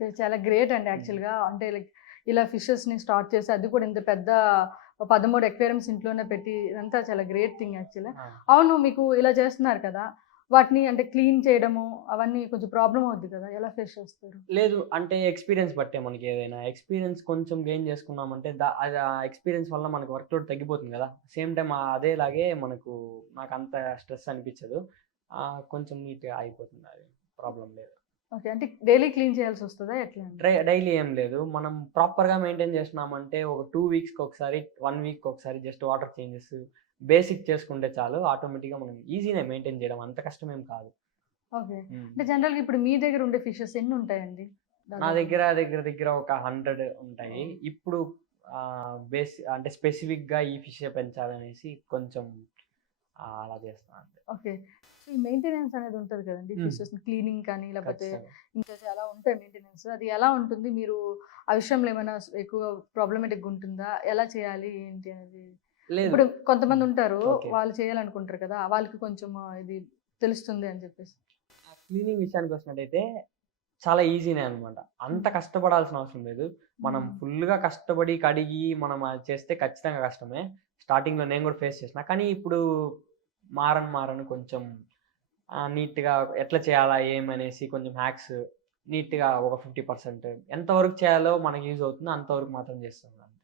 Okay. చాలా great అండి హ్మ్. యాక్చువల్‌గా. అంటే లైక్ ఇలా ఫిషెస్‌ని స్టార్ట్ చేసి అది కూడా ఇంత పెద్ద 13 అక్వేరియంస్ ఇంట్లోనే పెట్టి ఇదంతా చాలా గ్రేట్ థింగ్ యాక్చువల్‌గా. ఆ! అవును మీకు ఇలా చేస్తున్నారు కదా! వాటిని అంటే క్లీన్ చేయడము అవన్నీ కొంచెం ప్రాబ్లమ్ అవుద్ది కదా! ఎలా ఫేస్ చేస్తారు? లేదు. అంటే ఎక్స్‌పీరియన్స్ బట్టే మనకేదైనా. ఎక్స్‌పీరియన్స్ కొంచెం గెయిన్ చేసుకున్నామంటే అది ఆ ఎక్స్‌పీరియన్స్ వల్ల మనకు వర్క్ లోడ్ తగ్గిపోతుంది గదా! సేమ్ టైమ్ అదేలాగే నాకంత స్ట్రెస్ అనిపిచ్చదు. కొంచెం నీట్‌గా అయిపోతుంది అది. ప్రాబ్లమ్ లేదు. ఓకే. అంటే డైలీ క్లీన్ చేయాల్సొస్తదా ఎట్లా అండి? డైలీ ఏం లేదు. మనం ప్రాపర్‌గా మెయింటైన్ చేస్తున్నామంటే ఒక 2 వీక్స్‌కొకసారి, 1 వీక్‌కొకసారి జస్ట్ వాటర్ చేంజెస్ బేసిక్ చేసుకుంటే చాలు. ఆటోమేటిక్‌గా మనం ఈజీనే మెయింటైన్ చేయడం. అంత కష్టమేం కాదు. ఓకే. హ్మ్. అంటే జనరల్‌గా ఇప్పుడు మీ దగ్గర ఉండే ఫిషెస్ ఎన్నుంటాయండి నా దాదాపుగా? దగ్గర ఒక 100 ఉంటాయి. ఓహ్! ఇప్పుడు అంటే స్పెసిఫిక్‌గా ఈ ఫిషే పెంచాలనేసి కొంచెం అలా చేస్తున్నా అంతే. ఓకే. సో, ఈ మెయింటెనెన్స్ అనేది ఉంటది కదండీ! హ్మ్. ఫిషెస్‌ని క్లీనింగ్ కానీ, లేపోతే ఖచ్చితంగా. ఇంకా చాలా ఉంటాయి మెయింటెనెన్స్. అది ఎలా ఉంటుంది? మీరు ఆ విషయంలో ఏమైనా ఎక్కువ ప్రాబ్లమాటిక్‌గా ఉంటుందా? ఎలా చేయాలి? ఏంటి అనేది? లేదు. ఇప్పుడు హ్మ్. కొంతమందుంటారు. ఓకే. వాళ్ళు చేయాలనుకుంటారు కదా! వాళ్ళకి కొంచెం ఇది తెలుస్తుంది అని చెప్పేసి. క్లీనింగ్ విషయానికొచ్చినట్టయితే చాలా ఈజీనే అన్నమాట. అంత హ్మ్. కష్టపడాల్సిన అవసరం లేదు. మనం హ్మ్. ఫుల్‌గా కష్టపడి కడిగి మనం అది చేస్తే ఖచ్చితంగా కష్టమే. స్టార్టింగ్‌లో నేను కూడా ఫేస్ చేసిన. కానీ ఇప్పుడు మారను కొంచెం నీట్‌గా ఎట్లా చేయాలా ఏమనేసి కొంచెం హ్యాక్స్ నీట్‌గా ఒక 50% ఎంతవరకు చేయాలో మనకి యూజ్ అవుతుందో అంతవరకు మాత్రం చేస్తాను.